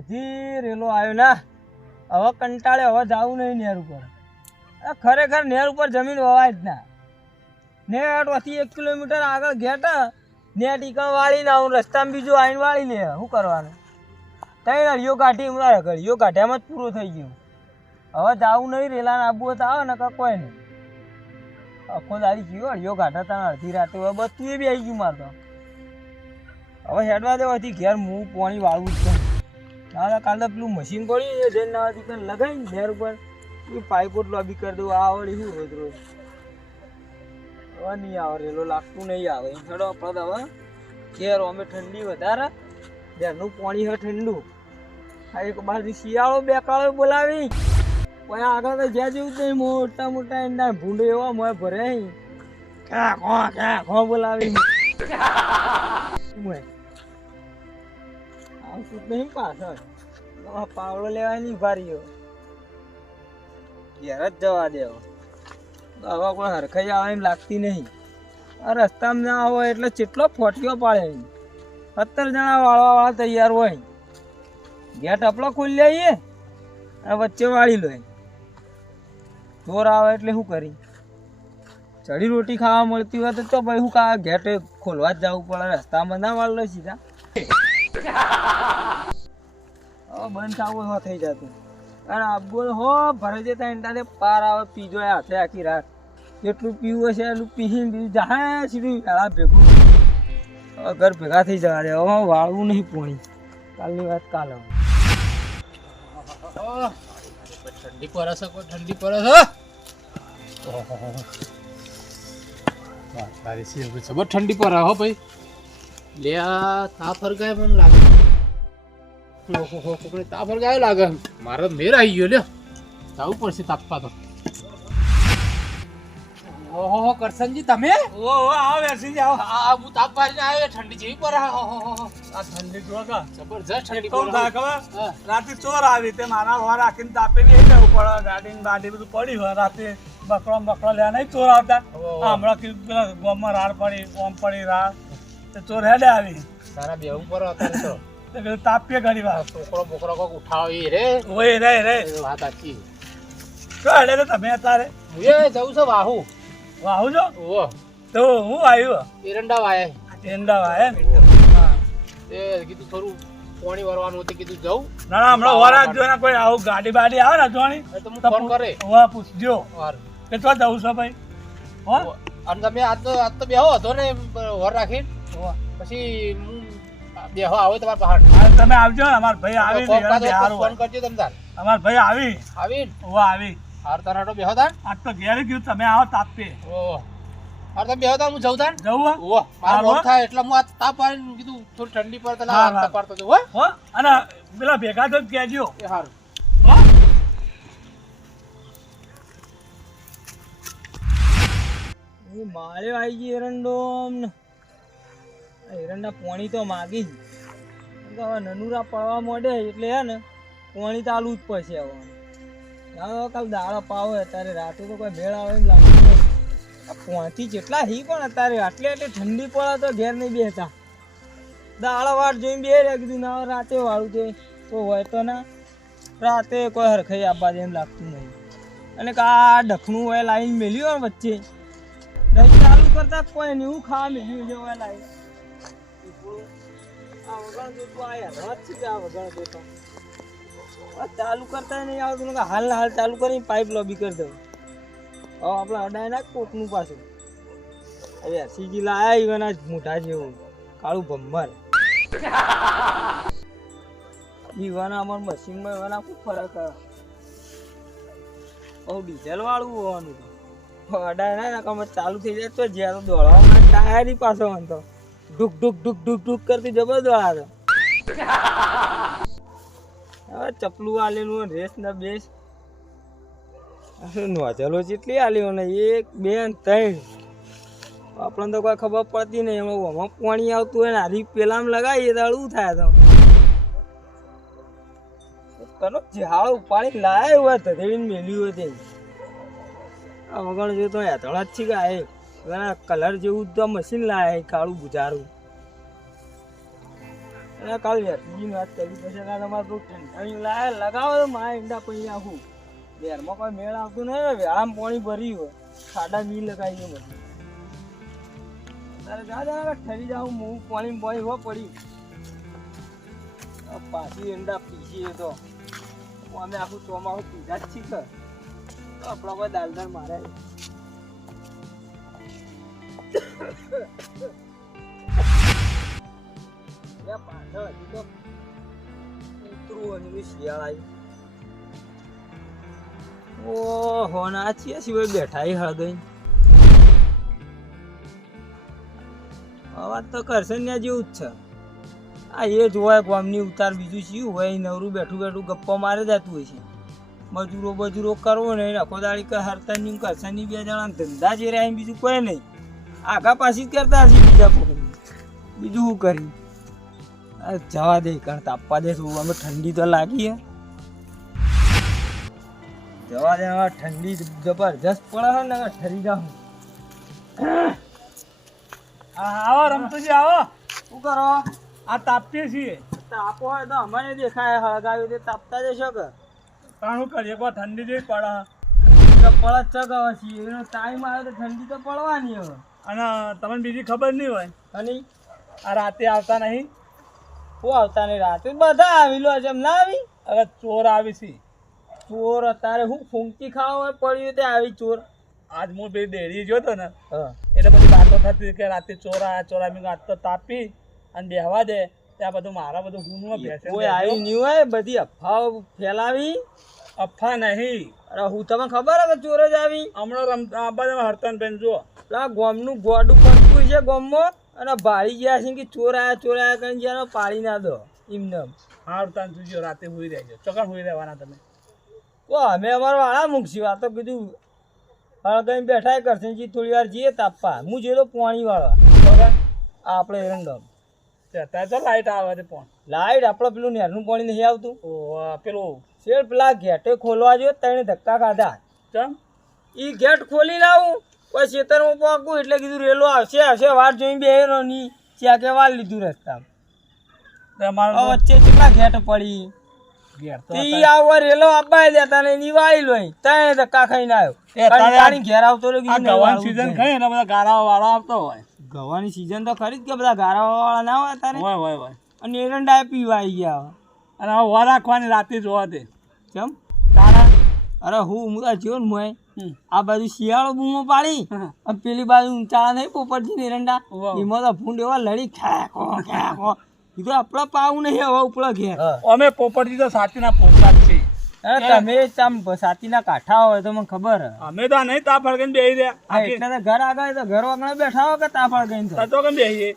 હજી રેલો આવ્યો. ના, હવે કંટાળે હવે જવું નહીં નેર ઉપર. ખરેખર નેર ઉપર જમીન વવાય જ ના. નેટથી એક કિલોમીટર આગળ ઘેટ નેટ ઈકણ વાળી ના હું રસ્તામાં બીજું આવીને વાળી લે શું કરવાનું? તઈ હળિયો કાઢી હમણાં હળિયો કાઢ્યામાં જ પૂરો થઈ ગયું. હવે જાવું નહીં રેલાને આબુ હતા આવે ને કોઈ નહીં. આખો દાડી ગયો હળિયો કાઢા તા અડધી રાતે. હવે બધું એ બી આવી ગયું મારે તો. હવે હેડવા દેવાથી ઘેર હું પાણી વાળવું જ છે કાલે પેલું મશીન પડી છે જઈને ના દુકાન લગાવીને ઘેર ઉપર એ પાઇપોટ લોબી કરી દઉં. આ વળી શું રોજ રોજ હવે નહીં આવે રેલો લાગતું નહીં આવે. હેડો આપણે હવે ઘેર અમે ઠંડી વધારે ઘેરનું પાણી હવે ઠંડુ. આ એક બાજુ શિયાળો બેકાળો બોલાવી. કોઈ આગળ તો જ્યાં જેવું જ નહીં મોટા મોટા એના ભૂંડો એવા મોય ભરે ક્યાં ખો ક્યાં ખો બોલાવી? જ નહીં, પાછળ. પાવડો લેવાની ભારીઓ ઘેર જ જવા દેવો. દવા કોઈ હરખાઈ આવે એમ લાગતી નહીં. આ રસ્તામાં ના હોય એટલે ચેટલો ફોટીઓ પાડે. સત્તર જણા વાળવા વાળા તૈયાર હોય. ગેટ આપણો ખોલી લઈએ. અને વચ્ચે વાળી લો ચોર આવે એટલે શું કરી? ચડી રોટી ખાવા મળતી હોય તો ભાઈ હું કા ગેટ ખોલવા જ જવું પડે. રસ્તામાં ના વાળ લો સીધા. બંધ થવું હો થઈ જતું. અને અબ્બુલ હો ભરે જતા એંટાને પાર આવે પીજો હાથે આખી રાત. જેટલું પીવું હશે એટલું પીહીને બીજું જાય સીધું વેળા ભેગું. ઘર ભેગા થઈ જવા દે. હવે વાળવું નહીં પોણી. કાલની વાત કાલ હવે ઠંડી કોઈ? ઠંડી પડે છે? સી જબર ઠંડી પડે હો ભાઈ. લે આ તાપ ફરગાય મને લાગે. ઓહો કોકને તા ફરગાય લાગે. મારો મેર આવી ગયો લ્યો. જાવું પડશે તાપવા તો. ઓહો હો કરસનજી તમે? ઓ આવો બેસી આવો. આ હું તાપ મારીને આવ્યો ઠંડી જેવી પર. ઓહો. આ ઠંડી જો કા જબરજસ્ત ઠંડી કોણ પડે ખબર? રાતે ચોર આવી તે મારા ઘર રાખીને તાપે બી એટલે ઉપર ગાડી ને બાડી બધું પડી હોય. રાતે બકરો બકરો લેવા નહીં ચોર આવતા. ઓહો. હમણાં કીધું પેલા ગામમાં રાડ પડી ઓમ પડી રાડ. તે ચોર હેડે આવી. તારા બેહું પર અત્યારે તો. કીધું તાપીએ ઘણી વાર. છોકરો બોકરો કોક ઉઠાવ એ રે. ઓય રે રે. વાત સાચી. તો હેડે તો તમે અત્યારે. હું એ જઉં છે વાહુ. વાહુ જો ઓહો. તો હું આવ્યો? એરંડા વાય એરંડા વાય હા. એ કીધું થોડું પોણી વરવાનું હતું કીધું જઉં. ના ના હમણાં વરા જો ને કોઈ આવું ગાડી બાડી આવે ને જોણી તો હું ફોન કરે. હા પૂછજો. કે તો જઉં છું ભાઈ? હો? અને તમે આજ તો આજ તો બેહો હતો ને વર રાખી હો. પછી હું બેહો આવો તમારા પહાડ. તમે આવજો ને અમાર ભાઈ આવી ફોન કરજો તમે તાર. અમાર ભાઈ આવી. ઓ આવી. હાર તાર હાટો બેહો તાર. આજ ઘેર ગયું તમે આવો તાપે. ઓહો. હાર તમે બેહો તાર હું જઉં તાર. જવું હો? ઓહો મારો થાય એટલે હું આ તાપ આવીને કીધું થોડી ઠંડી હો હો. અને પેલા ભેગા તો કહેજો. એ હારું. હો. એ માળે આવી ગઈ એરંડો ને. એરંડા પોણી તો માગી જ. હવે નનુરા પડવા માંડે એટલે હે ને પોણી તો આલું જ પડશે હવે. કાલ દાડા પાવો અત્યારે રાતે તો કોઈ ભેળ આવે એમ નહીં. પોણથી જેટલા હી પણ અત્યારે, આટલે આટલી ઠંડી પડે તો ઘેર નહીં બેસતા. દાડા વાર જોઈને બે રહે કીધું, ના, રાતે વાળું છે, તો હોય તો ના. રાતે કોઈ હરખાઈ આપવા દે એમ લાગતું નહીં. અને કા ડખનું હોય, લાઈન મેલ્યું વચ્ચે. દહીં ચાલુ કરતા કોઈ હું ખાવા મેલ્યું છે હોય લાઈન. ચાલુ કરતા નહીં આવતું હાલ ને હાલ ચાલુ કરીને પાઇપ લોબી કરી દઉં. હવે આપણે અડાય ના કોટનું પાછું. હવે સીજી લાયા ઈવન આ મોઢા જેવું. કાળું ભમ્મર. ઈવાના અમાર મશીનમાં ઈવન ખૂબ ફરક ઓ ડીઝલ વાળું હોવાનું અડાય ના કમર કમ ચાલુ થઈ જાય તો જ્યાં તો દોડવા મને ટાયર પાછો વાંધો. ડુક ડુક ડુક ડુક ડુક કરતી જબર દોડા હવે ચપલું આલેલું રેસ ના બેસ. નોઝલો જેટલી આલ્યો ને એક, બે ત્રણ. આપણને તો કોઈ ખબર પડતી નહીં. એમાં આમાં પાણી આવતું હોય ને હારી પેલામાં લગાવીએ તો અળવું થાય તો. તનો ઝાડ ઉપાડી લાયા હોય ધધેડીને મેલ્યું હોય તે. વગણ જો તો હેતળા જ છે કે આ કલર જેવું તો મશીન લાયા કાળું બુજારું. અને કાલ યાત્રીની વાત કરી પછી કાલ તમારે કોઈ ઠંડાયું લાવે લગાવો તો મારા ઈંડા પછી આખું વેરમાં કોઈ મેળ આવતું નહીં ને વેળામાં પાણી ભર્યું હોય. ખાડા મી લગાવી બધું. તારે જા ઠરી જાઉં, હું પાણી પાણી હો પડ્યું પાછી ઈંડા પીસીએ તો. અમે આખું ચોમાસું પીધા જ છીએ આપણા કોઈ દાલદાર મારે. ઓહો ના છીએ સિવાય બેઠા એ હળગઈ અવાજ તો કરશે જેવું જ છે આ એ જ હોય ગામની ઉતાર બીજું શું હોય નવરું બેઠું બેઠું ગપ્પો મારે જતું હોય છે મજૂરો બજૂરો કરવો નહીં આખો દાડી કે હરતનની કરશનની બે જણા ધંધા જે રહ્યા બીજું કોઈ નહીં આગા પાછી જ કરતા હશે બીજા કોઈ બીજું શું જવા દે કારણ તાપવા દે શું? અમે ઠંડી તો લાગી હે. જવા દે હવે ઠંડી જબરજસ્ત પડે ને હવે ઠરી જાઉં હા આવો રમતુજી આવો. શું કરો? આ તાપીએ છીએ. તાપો હોય તો અમને દેખાય હળગાવી તે તાપતા જશો કે? તાણું કરીએ કોઈ ઠંડી જેવી પડે તો પડત ચગાવે છીએ? એનો ટાઈમ આવે તો ઠંડી તો પડવાની હવે. અને તમને બીજી ખબર નહીં હોય? અને આ રાતે આવતા નહીં. હું આવતા નહીં રાતે બધા આવી લો છે એમ ના આવી? હવે ચોર આવી છે. ચોર અત્યારે હું ફૂંકી ખાવા પડ્યું તે આવી ચોર. આજ હું પેલી ડેરી જોતો ને એટલે બધી વાતો થતી કે રાતે ચોર આયા ચોર આવી આજ તો તાપી અને બેહવા દે. ત્યાં બધું મારા બધું હું કોઈ આવી નહીં હોય બધી અફવાઓ ફેલાવી. અફા નહીં. અરે હું તમને ખબર હવે ચોર જ આવી? હમણાં રમતા આ બધા હરતન બેન જુઓ. ગોમનું ગોડું પડતું છે ગોમમાં. અને ભાળી ગયા છે કે ચોર આયા ચોર આયા કરીને જ્યાં પાડી ના દો એમને. હા તાન જોજો રાતે હોઈ રહેજો. ચોકન હોઈ રહેવાના તમે. ઓ અમે અમારા વાળા મૂકશી આ તો કીધું. હળગાઈ બેઠા કરશે જી થોડી વાર જઈએ તાપવા. હું જેલો પાણી વાળવા બરાબર આપણે એરંડમ અત્યારે તો લાઈટ આવે છે પણ. લાઇટ આપણે પેલું નેરનું પાણી નહીં આવતું. ઓ પેલું? શેર પેલા ગેટે ખોલવા જોઈએ તેને ધક્કા ખાધા. ચમ? એ ગેટ ખોલી લાવું. પછી ખેતરમાં પહોંચું એટલે કીધું રેલો આવશે આવશે વાર જોઈ બે નહીં ત્યાં કે વાર લીધું રસ્તા તમારો વચ્ચે કેટલા ગેટ પડી? તી આવો રેલો આબાઈ દેતા ને એની વાળી લોય તને ધક્કા ખાઈને આવ્યો. તારે ઘેર આવતો રહ્યો કીધું ગવાન સીઝન. ખાય ને બધા ગારા વાળો આવતો હોય. ગવાની સીઝન તો ખરી જ કે બધા ગારા વાળા ના હોય તારે? હોય હોય હોય. અને એરંડા પીવા આવી ગયા અને હવે વાર રાખવાની રાતે જોવા દે. કેમ? તારા? અરે હું હું તો મોય. આ બાજુ શિયાળો બૂમો પાડી અને પેલી બાજુ ઊંચાળા નહીં પોપટજી ને એમાં તો ફૂંડ એવા લડી ખેકો ખેકો કીધું આપણા પાવું નહીં હવે ઉપડા ઘેર. અમે પોપટજી તો સાચીના જ છીએ. તમે તમ સાતીના કાંઠા હોય તો મને ખબર અમે તો આ નહીં તાપ હળગીને બેહી રહ્યા. એટલે તો ઘર આગળ તો ઘર આગળ બેઠા હો કે તાફળ ગઈ તો? તો કેમ બેહીએ?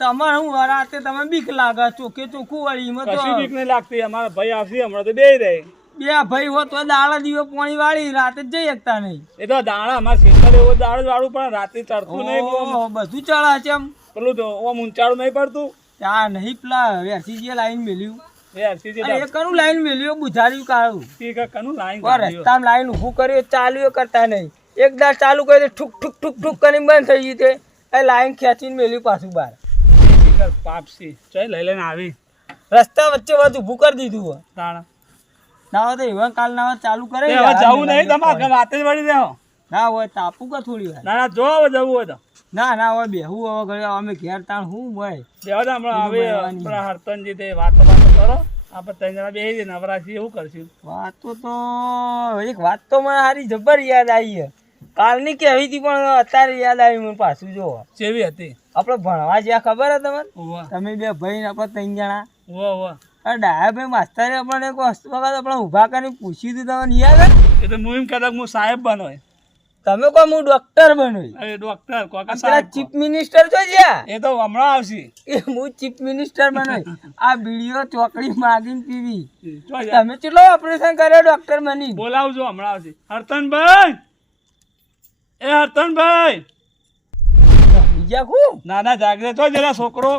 તમારે હું રાતે તમે બીક લાગે ચોખ્ખે ચોખ્ખું વાળી એમાં તો કશું બીક નહીં લાગતી? અમારા ભાઈ આવશે હમણાં તો બેહી રહે. બે ભાઈ હો તો દાડા દીવો પાણી વાળી રાતે જઈ શકતા નહીં. એ તો દાણા અમાર ખેતર એવો દાળ વાળું પણ રાતે ચડતું નહીં બધું ચડા છે એમ. પેલું તો ઓમ ઊંચાડું નહીં પડતું. ચા નહીં પેલા વેરસીજીએ લાઈન મેલ્યું. કનું લાઈન મેલ્યું? બુઝાર્યું કાળું. કનું લાઈન રસ્તામાં લાઈન ઊભું કર્યું ચાલ્યું કરતા નહીં. એક ચાલુ કરી ઠુક ઠુક ઠુક ઠુક કરીને બંધ થઈ તે. એ લાઈન ખેંચીને મેલ્યું પાછું બહાર. પાપસી. ચોય લઈ લઈને આવી. રસ્તા વચ્ચે બધું ઊભું કરી દીધું તાણા ના હોય તો એવા કાલ ના ચાલુ કરે હવે જવું નહીં તમારે વાતે જ વળી દેવો ના હોય તાપુ કે થોડી વાર? ના ના જો હવે જવું હોય તો. ના ના હોય બેહું હવે ઘરે અમે ઘેર તાણ હું હોય? બેહો તો હમણાં આવે આપણા હરતનજી તે વાતો વાતો કરો. આપણે ત્રણ જણા બેસી દે નવરાશી એવું કરશું. વાતો તો એક વાત તો મને સારી જબર યાદ આવી છે. કાલની કેવી હતી પણ અત્યારે યાદ આવી મને પાછું જો કેવી હતી? આપણે ભણવા જ્યાં ખબર હે તમને? તમે બે ભાઈ આપણે ત્રણ જણા. વાહ ઉવા. અરે ડાયા ભાઈ માસ્તરે આપણને એક વસ્તુ વખત આપણે ઊભા કરીને પૂછ્યું હતું તમને યાદ એ તો હું એમ કહેતા હું સાહેબ બનોય. તમે કહો હું ડોક્ટર બન્યો. અરે ડોક્ટર કોકા સાહેબ ચીફ મિનિસ્ટર છો. જ્યાં એ તો હમણાં આવશે. એ હું ચીફ મિનિસ્ટર બનો આ બીડીઓ ચોકડી માગીને પીવી. તમે ચેટલો ઓપરેશન કર્યો ડોક્ટર બની બોલાવજો હમણાં આવશે. હરતનભાઈ! એ હરતનભાઈ! બીજા હું નાના જાગરે તો જરા છોકરો.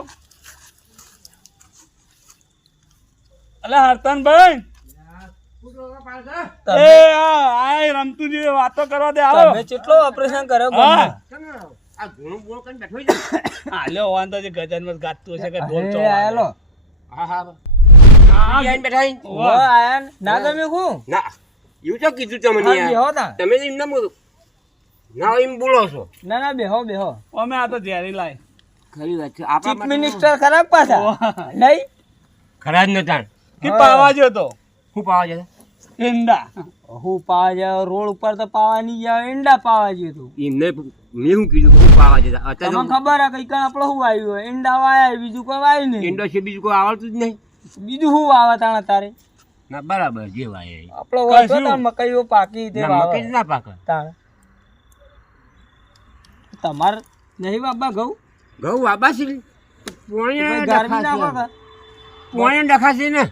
અલે હરતનભાઈ. ભાઈ એ આ આય રમતુજી વાતો કરવા દે આવો. તમે કેટલો ઓપરેશન કર્યો હા. હાલ્યો તો જે ગજાનમાં ગાતું હશે કે ઢોલ અરે ચોવાલે. હા હા બેઠા અહીં? આયા ના તમે હું ના. એવું તો કીધું તમને બેહો તમે એમ ના બોલો. ના એમ બોલો છો. ના ના બેહો બેહો. અમે આ તો ઝેરી લાય. ખરી વાત છે. ચીફ મિનિસ્ટર ખરાબ પાછા. નહીં? ખરાબ જ નતા કે પાવા જો તો? શું પાવા જતા ઈંડા. હું પાવા જાવ રોડ ઉપર તો પાવા નહીં જાવ ઈંડા પાવા ગયું તું. એમને મેં શું કીધું કે પાવા જતા તમને ખબર હે કઈ કણ આપણો શું આવ્યું હોય? ઈંડા વાયા બીજું કોઈ વાય નહીં. ઇન્ડો છે બીજું કોઈ આવડતું જ નહીં. બીજું શું વાવા તાણે તારે ના બરાબર જે વાય. આપણો હોય તો મકાઈઓ પાકી તે વાવે. મકાઈ ના પાકે. તાણે. તમાર નહીં બાબા ઘઉં? ઘઉં છે પોણે ડખાશે? ડખાશે ને.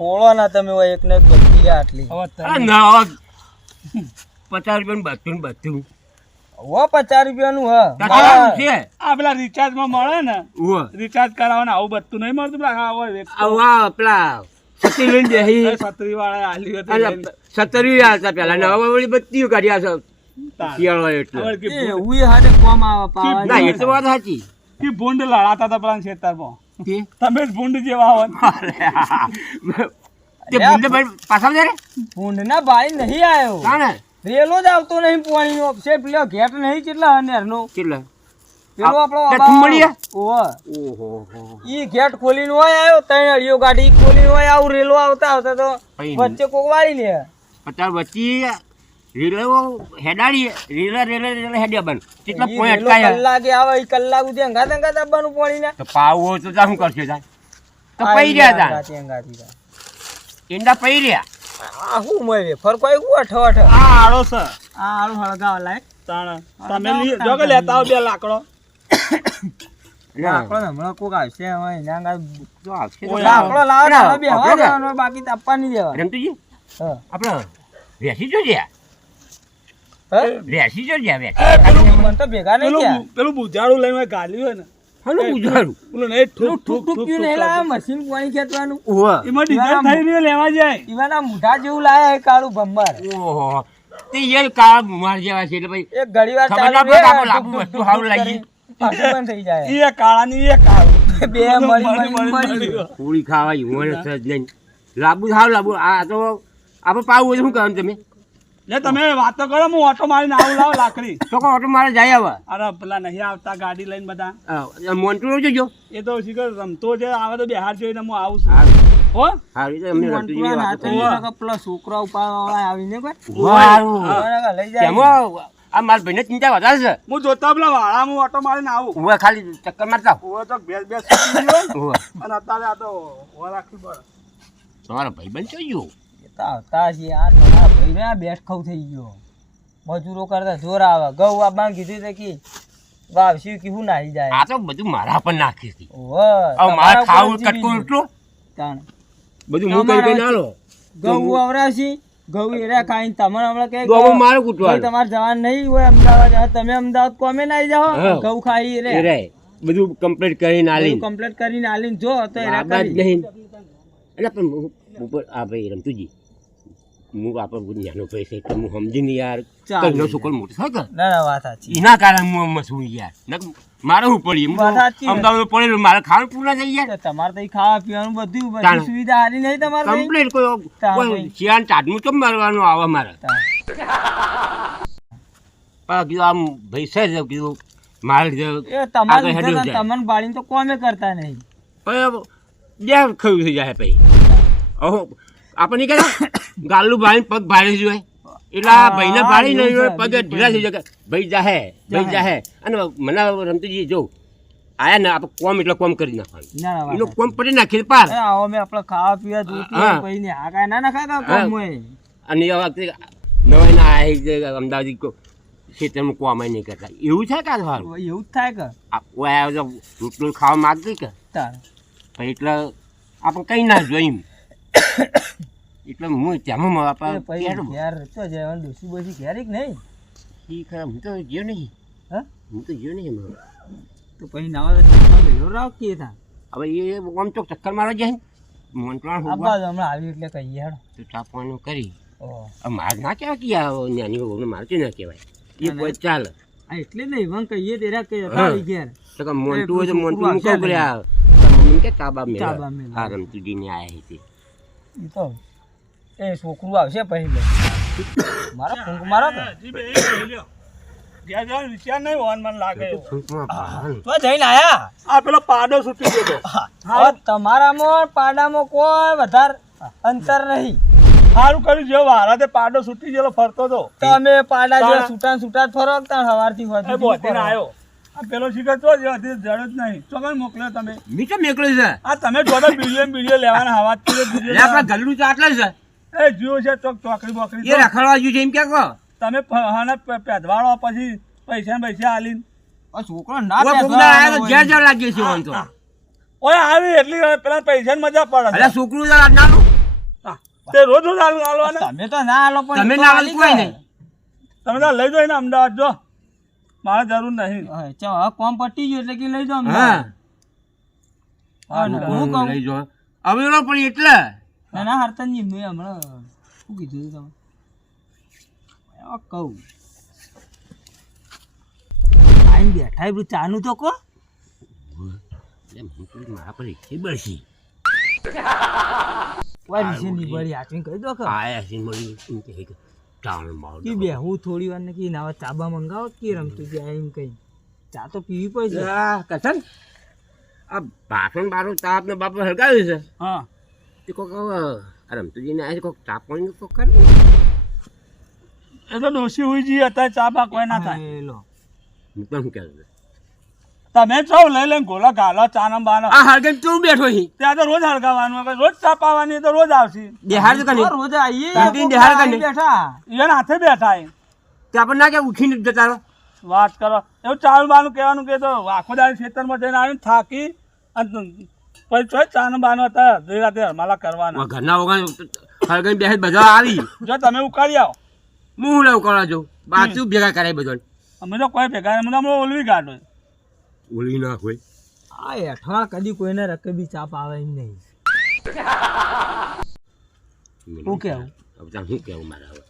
ફોળો ના તમે હોય એક ને એક બધી આટલી ના પચાસ રૂપિયાનું બધું ને બધું હો પચાસ રૂપિયાનું હ. છે? આ પેલા રિચાર્જમાં મળે ને? રિચાર્જ કરાવવાને આવું બધું નહીં મળતું પેલા હા હોય આવું પેલા છત્રી લઈને બેસી છત્રી વાળા આલી હતી સત્તરી હતા પેલા ને હવે વળી બત્તીઓ કાઢ્યા છે શિયાળો એટલે. હવે કે એ એવું હાથે કોમ આવે ના એ તો વાત સાચી. કે ભૂંડ લડાતા હતા પેલા ખેતરમાં તમે જ ભૂંડ જેવા હો. તે બુંદે ભાઈ પાછા જાય રે ભૂંડના ભાઈ નહીં આવ્યો રેલો જ આવતો નહીં પાણીનો છે પેલો ઘેટ નહીં કેટલા પેલો આપણો? ઓવે. ઓહો. ઈ ગેટ ખોલીને હોય આવ્યો ત્રણ અડીઓ ગાડી ખોલીને હોય આવું રેલો આવતા આવતા તો વચ્ચે કોક વાળી લે. પચાસ વચ્ચે રીલો હેડાડી રીલા રેલા રેલા હેડ્યા બન. કેટલા પોઈન્ટ રેલો કલાકે આવે ઈ કલાક અંગાત આવવાનું પાણી ના તો પાવો હોય તો તા શું કરશે તાર? તો પઈ રહ્યા તા અંગાથી અંગાથી પઈ રહ્યા. આ શું મળે? ફરકો આવ્યું? અઠ અઠ આ આળો છે. આ હળગાવા લાયક. તાણ તમે જો કે લેતા આવો બે લાકડો. લાકડો હમણાં કોક આવશે હવે એના આવશે લાકડો લાવો દેવાનો, બાકી તાપવા નહીં દેવા રમતુજી હા. આપણે વેસી જો વેસી જો જ્યાં મને તો ભેગા નહીં પેલું થયા પેલું બુજાડું લઈને ગાલ્યું હોય ને. હલો પેલું પેલું ઠૂક ઠૂક નહીં મશીન પાણી ખેંચવાનું? ઓહો એમાં ડીઝલ થઈ રહ્યું લેવા જાય. ઈવાના મુઢા જેવું લાયા હે કાળું ભંબાર. ઓહો. તે યાર કાળા મુમાર જેવા છે એટલે ભાઈ એક ઘડી વાર ચાલુ વસ્તુ ડૂબ લાગી. કરી, થઈ જાય. એ કાળા એ કાળું. બે મળી મળી પૂરી ખાવા સજ નહીં. લાબુ સારું લાંબુ. આ તો આપણે પાવું શું કરવાનું તમે? લે તમે વાતો કરો હું ઓટો મારીને આવું લાવ લાકડી. તો ઓટો મારે જાય હવે? અરે પેલા નહીં આવતા ગાડી લઈને બધા. મોન્ટું જોજો. એ તો શીખર રમતો છે આવે તો બિહાર જોઈને હું આવું છું. હો? હારું એ તો અમને રમતું મોન્ટુના જેવી નાતે વાતો નહીં કરી. તો કે પેલા છોકરા ઉપાડવા આવીને લઈ જાય. આ મારા ભાઈને ચિંતા વધારે છે. હું જોતા પેલા વાળા હું ઓટો મારીને આવું. ખાલી ચક્કર મારતા. તો બેસ બેસ. ઊભા. અને અત્યારે આ તો રાખવી પડે. તમારો ભાઈ જોઈ ગયો? આવતા છે આ તમારા ભાઈ ને બેઠખવ થઈ ગયો. મજૂરો કરતા જોર આવે. ઘઉં આ કીધું છે કે વાવશી કેવું નાહી જાય? આ તો બધું મારા પર નાખી હતી. ઓવે, મારા ખાવું કટકો એટલો? તાણ. બધું હું કઈ કઈ નાલો ઘઉં આવરાશી. ઘઉં એરા ખાઈને તમને હમણાં કે ઘઉં મારે ભાઈ તમારે જવાનું નહીં હોય અમદાવાદ. તમે અમદાવાદ કોમે ના જાઓ. ઘઉં ખાઈ રે રે બધું કમ્પ્લીટ કરીને આલી કમ્પ્લીટ કરીને આલીને જો તો એરા કરી નહીં એટલે પણ ઉપર આ ભાઈ રમતુજી. હું આપણે બધું નાનો ભાઈ છે એટલે હું સમજીને યાર. ચાલે. કઈનો છોકરો મોટો? થાય કે ના ના વાત સાચી. એના કારણે હું મસું યાર. મારે શું પડી. અમદાવાદ પડેલું મારે ખાવાનું પૂરા થઈ યાર. તમારે તો ખાવા પીવાનું બધું બધી સુવિધા હારી નહીં તમારે કમ્પ્લીટ કોઈ તાણ. કોઈ ભાઈ. શિયાળ ચાટનું કેમ મારવાનું આવે મારે? પણ કીધું આમ ભાઈ છે કીધું મારે. તમને બાળીને તો કોમે કરતા નહીં. પણ બે થઈ જાય પછી ઓહો આપણે નહીં કહેતા ગાલું ભાઈ પગ ભાડે જોય. એટલે આ ભાઈને ભાડી નહીં પગ ઢીલા થઈ જાય. ભાઈ જાહે ભાઈ જાહે. અને મને રમતુજી જો આયા ને આપણે કોમ એટલે કોમ કરી નાખવાનું. એનો કોમ પડી નાખી પાર. આવો મેં આપણે ખાવા પીવા હા. પછી ને આ કાંઈ ના ના ખાતા કોમ હોય અને એ વખતે નવાઈ ના આયા છે અમદાવાદ ખેતરમાં કોમ નહીં કરતા. એવું છે કાં સારું એવું જ થાય કે? ઓય રોટલું ખાવા માંગતી કે? તાર. એટલે આપણે કઈ ના જોઈ એમ. એટલે હું ત્યાં એ બાપા ઘેર તો જવાનું ડોસી બોસી ઘેર કે નહીં? ઈ ખરા હું તો ગયો નહીં. હા? હું તો ગયો નહીં મારો તો પછી નવા ચાલવા રાખ કે થા હવે એ આમ તો ચક્કર મારવા જાય આ બાજુ હમણાં આવી એટલે કહીએ હેડો. તો ચાપવાનું કરી. હવે મારે ના કહેવાય કે આ નાની વહુને મારતી ના કહેવાય? એ કોઈ ચાલે. આ એટલે નહીં વંગ કહીએ તેરા કે. આવી ઘેર. તો કે મોન્ટુ હોય તો મોન્ટુ મોન્ટું કર્યા આ મમ્મી કે તાબા મેં તાબા મેં. હા રમતુજી ને આયા હતી એ તો એ છોકરું આવશે પહેલે મારા ફૂંક મારો તમારામાં પાડામાં કોઈ વધારે અંતર નહીં. સારું કર્યું જે વારા તે પાડો છૂટી ગયેલો ફરતો તો. તમે પાડા જે. છૂટા છૂટા ફરો ત્યાં સવારથી એ આવ્યો આ પેલો શીખર તો જડ જ નહીં. ચોકન મોકલ્યો તમે? મી તો મેકલ્યો છે? આ તમે જોડે લેવાના હવા આપણા ગલ્લું તો આટલા છે. એ જુઓ છે તો ચોકડી બોકડી એ રખડવા છે એમ ક્યાં કહો? તમે હાને પેદવાળો પછી પૈસા ને પૈસા આલીને. છોકરો ના ઓય બેસવા કોકદા આયા તો ઘેર જવા લાગ્યો છે આમ તો. ઓય આવી એટલી પેલા પૈસા મજા પડે અલ્યા છોકરું તો નાનું. તે રોજ રોજ આલ- આલવાના. તમે તો ના આલો પણ તમે ના આલી કોઈ નહીં તમે તો લઈ જાઓ ને અમદાવાદ જો. મારે જરૂર નહીં. ચાલો, કોમ પટી ગયું એટલે કે લઈ જાઓ હા. કહું? લઈ જાઓ અવેલો પણ એટલે. ના ના હરતનજી મેં હમણાં. શું કીધું હતું તમે? કહું. આઈને બેઠા એ બધું ચાનું તો કહો. નહીં કે. આયા છે? થોડી વાર ને કે નાવા ચાબા મંગાવો કે રમતું જાય એમ કઈ ચા તો પીવી પડશે. કથન? આ બાસણ બારો તાપ ને બાપ હળગાવ્યું છે? હા. તે કોક હવે રમતુજીને છે કોક તાપ પાણી કોક કરે એ તો ડોસી હોઈ જઈએ અત્યારે ચા બા કોઈ ના થાય એ લો હું પણ શું કહેતો હતો. તમે છો લઈ લઈને ગોલા ગાલો ચા ના બાનો આ હળગામ તું બેઠો છે ત્યાં તો રોજ હળગાવાનું હોય. રોજ ચા પાવાની તો રોજ આવશે દેહાડ તો તો રોજ આવીએ દેહાડ આવીને કરીને. બેઠા એને હાથે બેઠા એ. ત્યાં આપણને ના કે ઉઠીને જતા રહો વાત કરો એવું ચાલુ બાનું કહેવાનું કે તો આખો દાડી ખેતરમાં જઈને આવીને થાકી અને પછી ચોય ચા નો બાનો હતા. અડધી રાતે હરમાલા કરવાના. ઘરના વગર હળગામ બેસે બધા આવી. જો તમે ઉકાળી આવો. હું હું લેવું કરવા જાઉં? બાજુ ભેગા કરાય બધા અમે તો કોઈ ભેગા મને અમે તો હમણાં ઓલવી કાઢો ઓલી ના હોય. આ હેઠળ કદી કોઈને રકબી ચાપ આવે નહીં. હું કેવું? મારે હવે?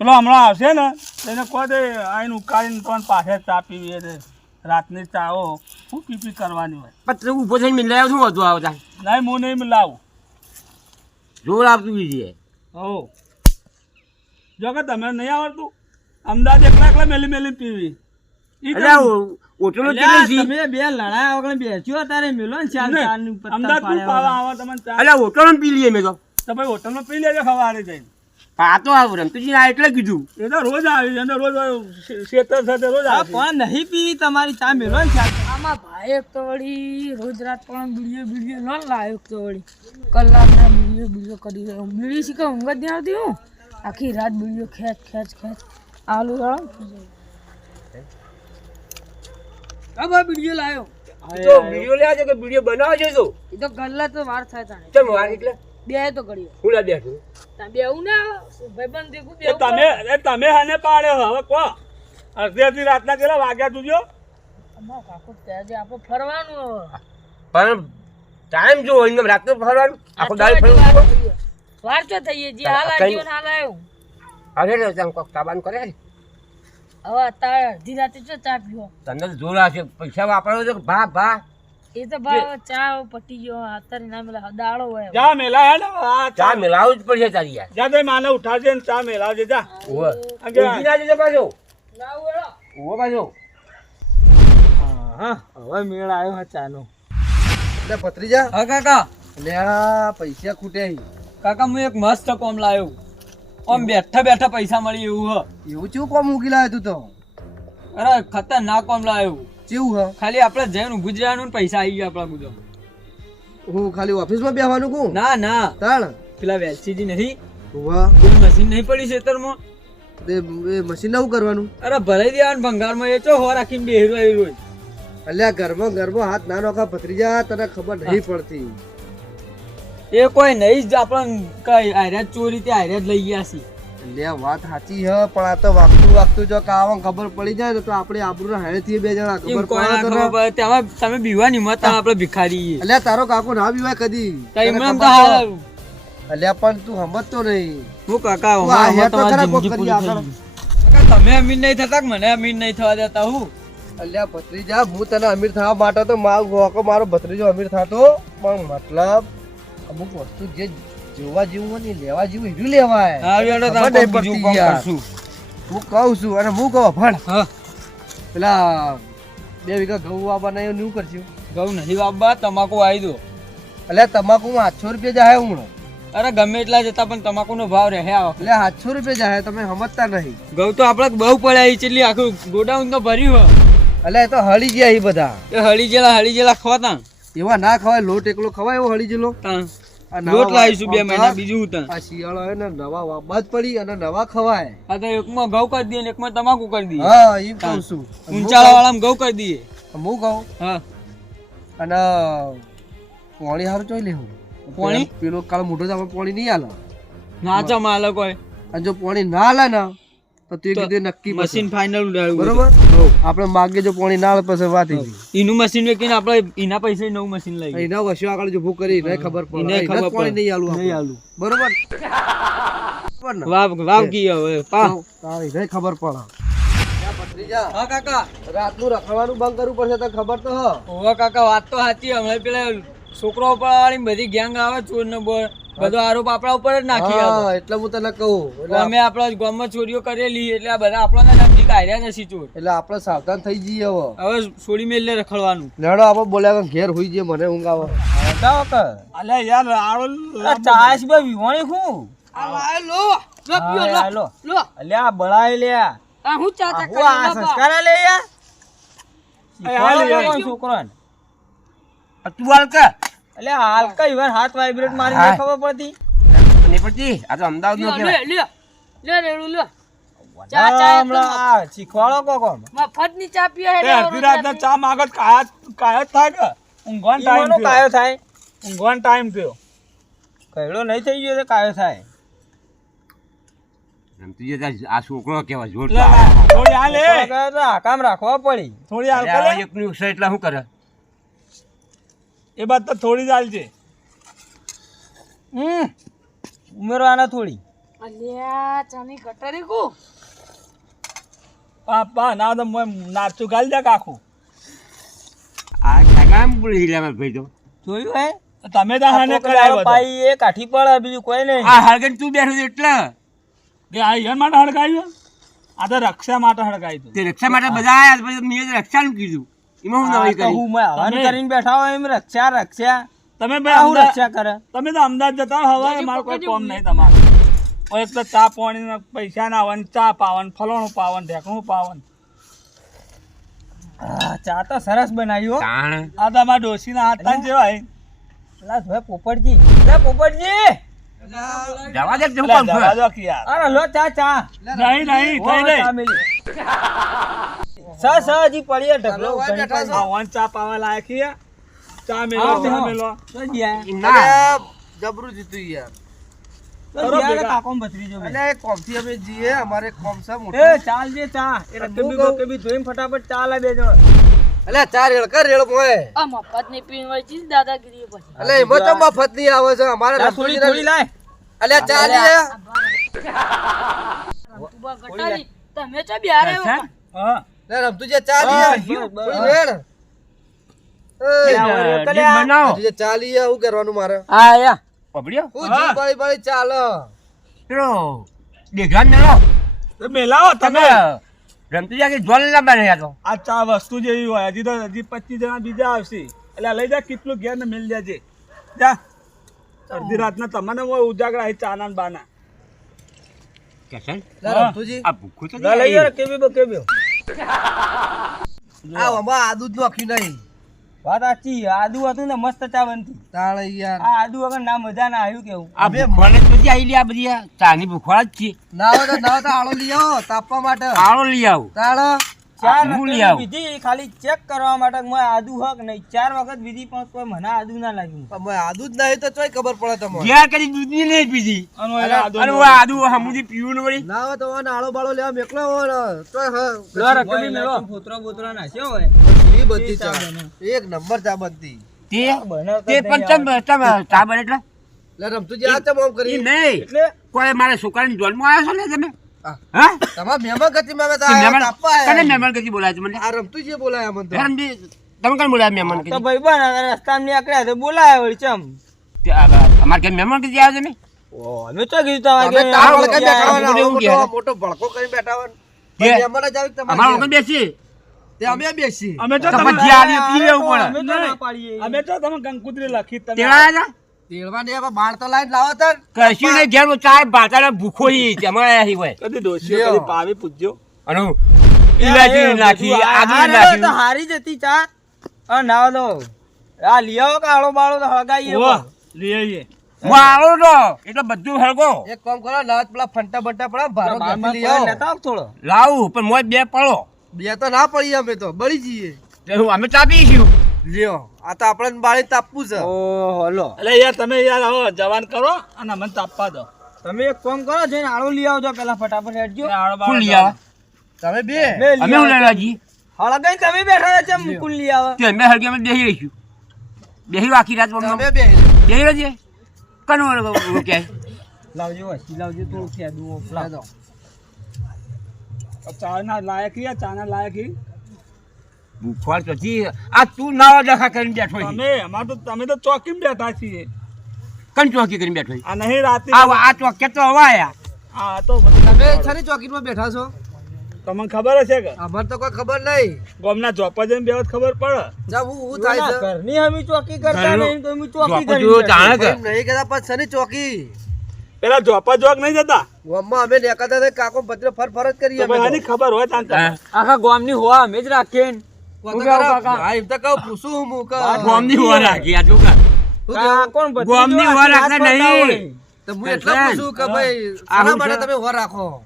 પેલો હમણાં આવશે ને એને કહો દે આઈને ઉકાળીને પણ પાસે ચા પીવી એ રાતની ચાઓ હું પીપી કરવાની હોય. પણ તું ઊભો થઈને મિલ શું હતું આવતા નહીં હું નહીં મિલાવું. જોર આપતું બીજી હો. જો કે તમે નહીં આવડતું. અમદાવાદ એકલા એકલા મેલી મેલી પીવી અમદાવાદ પી લઈએ મેં તો. તમે ભાઈ હોટલમાં પી લેજો ખવારે જઈને. આ તો આવું રમતુજી આ એટલે કીધું. એ તો રોજ આવી એને રોજ શેતર સાથે રોજ આવે પણ નહીં પીવી તમારી ચા મેલો ને આમાં ભાઈ એક તો વળી રોજ રાત પણ બીડીઓ બીડીઓ ન લાવ્યો તો વળી કલાકના બીડીઓ બીડીઓ કરી રહ્યો. બીડી શીખે ઊંઘ જ આવતી હું. આખી રાત બીડીઓ ખેંચ ખેંચ ખેંચ. આલુ વાળો. કબા બીડીઓ લાવ્યો. તો વીડિયો લેવા છે કે વીડિયો બનાવજો તો એ તો ગલ્લા તો વાર થાય તાણે. ચમ વાર એટલે? બે તો લા બેઠું? ત્યાં બેવું ના ભાઈબંધ દેખું તમે એ તમે હાને પાડ્યો હવે કો? અડધી અડધી રાતના કેટલા વાગ્યા તુજો અમારા કાકો ત્યાં જે આપણે ફરવાનું પણ ટાઈમ જો રાત્રે ફરવાનું? આખો આ ફરવું વાર. તો જે હાલ આવ્યો ને હાલ આવ્યો. અરે તમ કોક તાબાન કરે? હવે અત્યારે અડધી રાતે જો ચા પીવો. તને તો જોર આવશે. પૈસા વાપરવા તો ભા ભા એ તો ભાવ ચા પટી ગયો અત્યારે ના મેલા દાડો હોય. જા મેલા હે ને? ચા મેલાવું જ પડશે તારી યાર. જા તે માને ઉઠાજે ને ચા મેલાવજે જા. ઓવે આગળ ના જજો પાછો. ના હોય ઓવે પાછો. હા હવે મેળ આવ્યો હા ચાનો. એટલે ભત્રીજા. હા કાકા. એટલે પૈસા ખૂટે કાકા હું એક મસ્ત કોમ લાવ્યો આમ બેઠા બેઠા પૈસા મળી એવું હ. એવું ચેવું કોમ મૂકી લાવ્યો તું તો? અરે ખતરનાક કોમ લાવ્યો ચેવું હ? ખાલી આપણે જઈને ઊભું જ રહેવાનું ને પૈસા આવી ગયા આપણા ગુજો હું ખાલી ઓફિસમાં બેહવાનું કહું? ના ના. તાણ? પેલા વેલસીજી નથી વાહ. કોઈ મશીન નહીં પડી ખેતરમાં. એ મશીન નવું કરવાનું? અરે ભરાઈ દેવાનું ભંગારમાં. એ ચો હો રાખીને બેહી રહ્યો રોજ અલ્યા ઘરમાં ઘરમાં હાથ ના નોખા ભત્રીજા તને ખબર નહીં પડતી. એ કોઈ નહીં જ આપણે કઈ આર્યા ચોરી તે આર્યા જ લઈ ગયા છે. અલ્યા વાત સાચી હ પણ આ તો વાગતું વાગતું જો કાવા ખબર પડી જાય ને તો આપણે આબરૂ હાડે થી બે જણા. ખબર પડે તો ખબર ના. બીવા ની તમે મત આપણે ભિખારી એટલે અલ્યા તારો કાકો ના બીવાય કદી. તો અલ્યા પણ તું સમજતો નહીં. હું કાકા હમણાં તો ખરા કોક કરી આગળ. તમે અમીર નહીં થતા મને અમીર નહીં થવા દેતા હું? અલ્યા ભત્રીજા હું તને અમીર થવા માટે તો મારો મારો ભત્રીજો અમીર થતો પણ મતલબ અમુક વસ્તુ જે જોવા જેવું હોય લેવા જેવું એવી લેવાય. તો નહીં કહું છું અને હું કહું ભણ. પેલા બે વીઘા ઘઉં વાવવાના એવું નહીં કરશું ઘઉં નહીં બાબા તમાકુ આવી દો. એટલે તમાકુ આઠસો રૂપિયા જાય હું અરે ગમે એટલા જતા પણ તમાકુ નો ભાવ રહે એટલે આઠસો રૂપિયા જાય તમે સમજતા નહીં. ઘઉં તો આપણે બહુ પડ્યા છે એટલી આખું ગોડાઉન તો ભર્યું એટલે એ તો હળી ગયા એ બધા. એ હળી જેલા હળી જેલા ખવાતા. એવા ના ખવાય લોટ એકલો ખવાય એવો હળી જેલો લોટ લાવીશું બે મહિના બીજું ઉતાર. આ શિયાળો હોય ને નવા વાવવા પડી અને નવા ખવાય. આ તો એકમાં ઘઉં કરી દઈએ ને એકમાં તમાકુ કરી દઈએ. હા એમ કહું છું ઊંચાળા વાળામાં ઘઉં કરી દઈએ. હું ઘઉં હા. અને પોણી હારું ચોઈ લેવું. પોણી? પેલો કાળ મોટો જ આપણે પોણી નહીં આલે નાચા માલક હોય અને જો પોણી ના આલે ને તો તે કીધું નક્કી મશીન ફાઇનલ બરોબર? આપણે માગે જો પોણી ના પછી વાત એનું મશીન વેચીને આપણે એના પૈસે નવું મશીન લઈ. એના આગળ જો કરી એને ખબર પડે. એને એને જ ખબર પોણી નહીં આલું નહીં આલું. બરોબર? બરોબર વાવ વાવ કી હવે. પા. તારી એને ખબર પડે. હા કાકા. રાતનું રખડવાનું બંધ કરવું પડશે તને ખબર તો હ. કાકા વાત તો સાચી. હમણાં પેલા છોકરો ઉપર વાળી બધી ગેંગ આવે ચોર ને બોર. બધો આરોપ આપણા ઉપર જ નાખી હા એટલે હું તને કહું. એટલે અમે આપણા ગામમાં ચોરીઓ કરેલી એટલે આ બધા આપણને નમતી કાઢ્યા નથી ચોર એટલે આપણે સાવધાન થઈ જઈએ હવે. હવે છોડી મેલે રખડવાનું. લેડો આપણે બોલ્યા ઘેર હોઈ જઈએ મને ઊંઘ આવે. અલે યાર આળો ચાસ બે વિવાણી હું લો લો પીઓ લો લો. લો. અલ્યા બળાય લ્યા આ. હું ચા ચા આ સંસ્કાર લે યાર? છોકરાને. તું હાલ કે? અલ્યા હાલ કઈ વાર હાથ વાઇબ્રેટ મારી હા. ખબર પડતી? નહીં પડતી? આ તો અમદાવાદ નો કહેવાય લ્યો લ્યો. રેડું લ્યો. ચા ચા હમણાં આ કો કોકો મફતની ચા પીએ હે અડધી રાતના ચા માગત કાયા કાયા થાય કે? ઊંઘવાન ટાઈમ થયો. કાયો થાય. ઊંઘવાન ટાઈમ થયો. કહેડો નહીં થઈ ગયો તો કાયો થાય. આ છોકરો કેવા થોડી હાલ આકામ રાખવા પડી. થોડી હાલ કરે. એકનું છે એટલે શું કરે? એ બાદ તો થોડી જ હાલ છે હમ ઉમેરવાના થોડી. અલ્યા ચાની કટરી કુ? પા પા ના તો નાચું ગાલી દે કાખું આ કામ બોલી હિલામાં ભાઈ તો જોયું હે? તમે તો હાને કરાય પાઈ એ કાઠી પડે બીજું કોઈ નહીં. આ હળગન તું બેઠો છે એટલે? કે આ યન માટે હળગાયું આ તો રક્ષા માટે હળગાયું તે. રક્ષા માટે બધા આયા પછી મેં રક્ષા રક્ષાનું કીધું. એમાં હું આ નવી તો કરી? હું હવન કરીને બેઠા હોય એમ રક્ષા રક્ષા. તમે ભાઈ હું રક્ષા કરે. તમે તો અમદાવાદ જતા હવા મારો કોઈ કોમ નહીં તમારે. એક તો ચા પાણી પૈસા ના આવવાનું ચા પાવન ફલાણું પાવન ઢેકણું પાવન. ચા તો સરસ બનાવી આ તો અમારા ડોશીના હાથ તાન જેવા હે. પેલા પોપટજી? લે પોપટજી! જવા દે તું લે, કોણ જવા દો યાર અરે લો ચા ચા. નહીં નહીં થઈ નહીં ચા મેલી. સ સા હજી પડીએ ઢગલો વન ચા પાવા લાયક છે ચા મેલો આવો, ચા મેલો. ના. અલ્યા, જબરું જીતું યાર. ચા. ફટાફટ લાવી દેજો. અલ્યા ચાર રેળ કર મોય આ મફતની પીન હોય છે દાદાગીરી પછી અલ્યા એમાં તો મફત નહીં આવે છે અમારે થોડી થોડી લાય. તમે હા. લે રમતુજી ચા લઈએ બસ, બસ. થોડી રેડ લે, એ, આવો રે, ડીશ કલ્યા. બનાવો. રમતુજી ચા લઈએ શું કરવાનું મારે? હા આયા પબડ્યો? હું. જી બાળી બાળી ચાલ. પેલો દેખાન મેલો તો મેલાવો તમે. જા કે જોલ ના બને તો. આ ચા વસ્તુ જેવી હોય. હજી તો હજી પચીસ જણા બીજા આવશે. એટલે લઈ જા કેટલું ઘેર ને મેલ જાજે જા. અડધી રાતના તમને હોય ઉજાગરા અહીં ચાના ને બાના કેસન લે હા. આ ભૂખું તો લઈ યાર કેવી બકેબી આ આમાં આદુ જ નાખ્યું નહીં. વાત સાચી આદુ હતું ને મસ્ત ચા બનતી તાળ યાર. આ આદુ વગર ના મજા ના આવ્યું કેવું. આ ભૂખવાને તો જે આઈ લે બધી ચાની ભૂખવાડ જ છે ના હોય તો ના તો આળો લઈ આવો તાપવા માટે. આળો લઈ આવો. તાળ ચાર વિધિ ખાલી ચેક કરવા માટે કે મને આદુ હક નહીં. ચાર વખત વિધિ પણ કોઈ મને આદુ ના લાગ્યું. અમે આદુ જ નહીં તો તોય ખબર પડે તમને. જ્યાં કરી દૂધની નહીં પીધી અને ઓલા આદુ અને નો- હું આદુ હમુજી પીવું ને વળી. ના તો ઓને આળો બાળો લેવા મેકલો ને. તોય રકેબી મેળો ફોતરો બોતરો નાખ્યો હોય. એ બધી ચા એક નંબર ચા બનતી. તે તે પણ ચમ ચમ ચા બને એટલે? લે રમતુજી આ ચમ કરી. નહીં. એટલે? કોઈ મારા છોકરાની જોનમાં આવ્યો છો ને તમે? તમારા મહેમાન ગતિમાં અમે તો મહેમાન તાપવા આયા. કને મહેમાન કદી બોલાય છે મને? આ રમતું જે બોલાય અમને તો. તમે કને બોલાય મહેમાન તો ભાઈ બન રસ્તામાં નીકળ્યા તો બોલાય વળી ચમ તે આ- આ- અમારે ઘેર મહેમાન કદી આવે છે ને ઓ અમે તો કીધું તમારે કે તાપ આવો બેઠા હોય. મોટો- ભડકો બેઠા મહેમાન જ આવે તમારે અમારા? બેસી તે અમે બેસી અમે તો તમે પછી પી લેવું પડે અમે તો ના પાડીએ. અમે તો તમે કંકુતરી લખી તમે તેડા ને એમાં બાળ તો લાઈન લાવો તા કશું નહીં ઘેર ચાય ભાતાને ભૂખો ઈ છે. અમારે હોય. કદી ડોશીઓ કદી પાવી પૂછજો અને હું બધું નાખી આ- આદુ આ રહ્યો નાખી. તો હારી જ ચા. અને નાવા દો આ લઈ કાળો બાળો તો હળગાઈએ વાહ લઈ આવીએ. હું. તો એટલે બધું હળગો. એક કામ કરો પેલા ફંટા બંટા પડે ભારો બાર લઈ આવો. લેતા આવો થોડો. લાવું પણ મોય બે પડો બે તો ના પડી અમે તો બળી જઈએ. અમે અમે ચાપીશું લ્યો આ તો આપણે બાળી તાપવું છે. ઓહો લો. એટલે યાર તમે યાર આવો જવાન કરો અને મને તાપવા દો. તમે એક કામ કરો જઈને આળો લઈ આવજો પેલા ફટાફટ હેડજો. ફૂલ લઈ આવો? તમે બે? લઈ અમે હું આવો. લેવા જઈએ? ગઈ તમે બેઠા છે ચમ કુલ લઈ આવો. તે અમે હળગે અમે બેસી રહીશું. દેહી આખી રાત તમે અમે બે બેસી રહીએ કનો રોક્યા લાવજો વસ્તી લાવજો થોડું ખેદું ફલા દો ના લાયક યા ચાના લાયક ઈ? ભૂખવાડ પછી આ તું નાવા ડખા કરીને બેઠો છે. તમે અમાર તો તમે તો ચોકીમાં બેઠા છીએ. કન ચોકી કરીને બેઠો છે? આ નહીં રાતે આ આ ચોકે તો હવા આ તો તમે છરી ચોકીમાં બેઠા છો? તમને ખબર હશે કે? અમાર તો કોઈ ખબર નહીં. ગોમના ચોપા જઈને બેહો તો ખબર પડે. જા હું હું થાય છે? ઘરની અમે ચોકી કરતા નહીં તો અમે ચોકી કરી જાણે કે. નહીં કહેતા પણ છરી ચોકી. પેલા જોપા જોક નહીં જતા? ગોમમાં અમે નેકાતા કાકો ભદ્ર ફર ફરજ કરીએ અમે. ખબર હોય આખા ગોમની હોવા અમે જ રાખીએ તો?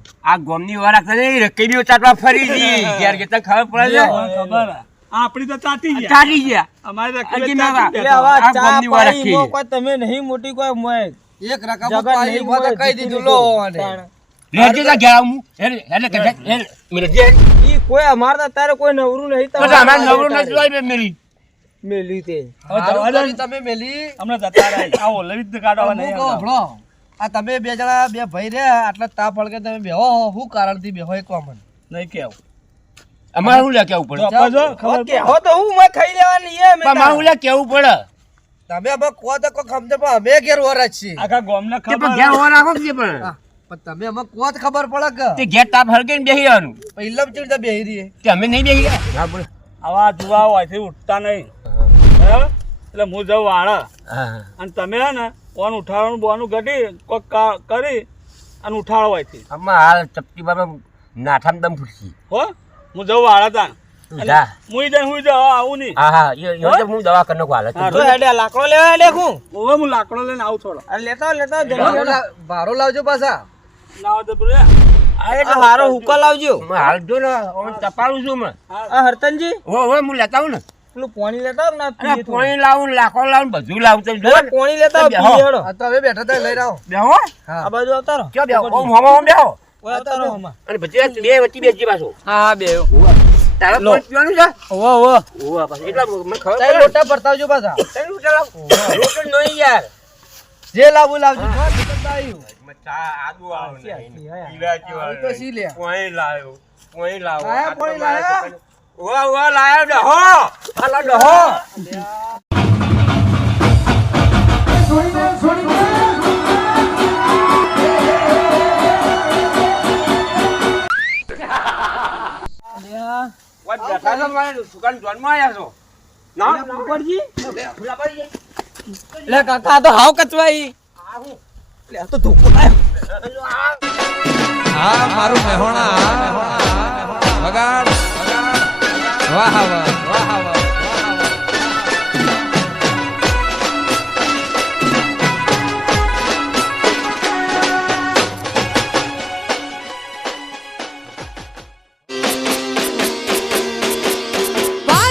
તમે નહીં ચાટી ગયા. ગયા. અમારે તમે મોટી કોઈ મોય. એક મોય, કહી દીધું લો લેજે તા ઘેર આવું કે હેલ ઈ કોઈ અમારે તો અત્યારે કોઈ નવરું નહીં તો અમાર નવરો નથી જોઈ બે મેરી મેલ્યું તે. હવે હારું જવા દે કરી તમે મેલી. હમણાં જતા રહે આવો લવિત કાઢવા નહીં કહું, આ તમે બે જણા બે ભાઈ રહ્યા આટલા તાપ હળગે તમે બેહો. શું કારણથી બેહો એક કોમન નહીં કેવું. અમારે શું લે કેવું પડે? હો તો હું મેં ખાઈ લેવાની એ મેં અમારે લે કેવું પડે? તમે અમે કહો તો પણ અમે ઘેર વર જ છીએ આખા ગામના ના ખબર ઘેર વર રાખો કે પણ? હા, પણ તમે અમે કોત ખબર પડે કે? તે ઘેર તાપ હળગીને ને જવાનું પહેલા ચીડ તો બેહી રહીએ. તે અમે નહીં બેહી હા બોલો આવા જુવા હોયથી ઉઠતા નહીં. બરાબર એટલે હું જઉં વાળા. અને તમે હે ને કોણ ઉઠાડવાનું બોનું ઘટી કોક કા- કરી અને ઉઠાડો હોયથી. અમે હાલ ચપટી બાબા નાઠામ દમ ફૂટકી હો? હું જઉં વાળા તા જા. હું આવું નહીં. હા હા. યો યો હું? દવા તો હેડે લાકડો લેવા હેડે હું. હવે હું લાકડો લઈને આવું થોડો. લેતા લેતા ભારો લાવજો પાછા. ના તો બોલે આ હારો હુક્કો લાવજો. હાલ ને ઓમ તપાડું છું મેં આ હરતનજી? હો હો હું લેતા આવું ને. પેલું પાણી લેતા આવો ને. પાણી લાવું ને લાવું બધું લાવું. તમે જો અરે લેતા આવો, તો હવે બેઠા હતા લઈ આવો. બેહો આ બાજુ આવતા રહો. ક્યાં બેહો? ઓમ હોમ હોમ બેહો આવતા રહો આમાં. અને પછી બે વચ્ચે બેસી પાછો. હા હા બેહો તારે પાણી પીવાનું છે? ઓવો ઓવો ઓવા પાછું. એટલા મને ખબર ત્રણ પડે? લોટા પાછા. તને લાવ. રોટો નહીં યાર. જે લાવું લાવજો. જો દુકાન આવ્યું ચા આદુ આવો ને સાચી, હા. ઇલાયચી આવી તો સી લે. પોણી લાવ્યો પોણી લાવો. આ તો પોણી મારા લાયા? છોકરાને- ઉવા ઉવા લાયો ડહો! વાત બેઠા છો મારે દુકાન જોનમાં આવ્યા છો? ના? ઉપરજી લે કાકા તો હાવ કચવાઈ. લે તો ધોકો લાયો. હા મારું મહેણા. બગાડ વાહ વાહ વાહ વાહ વાહ.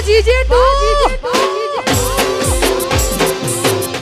G J two.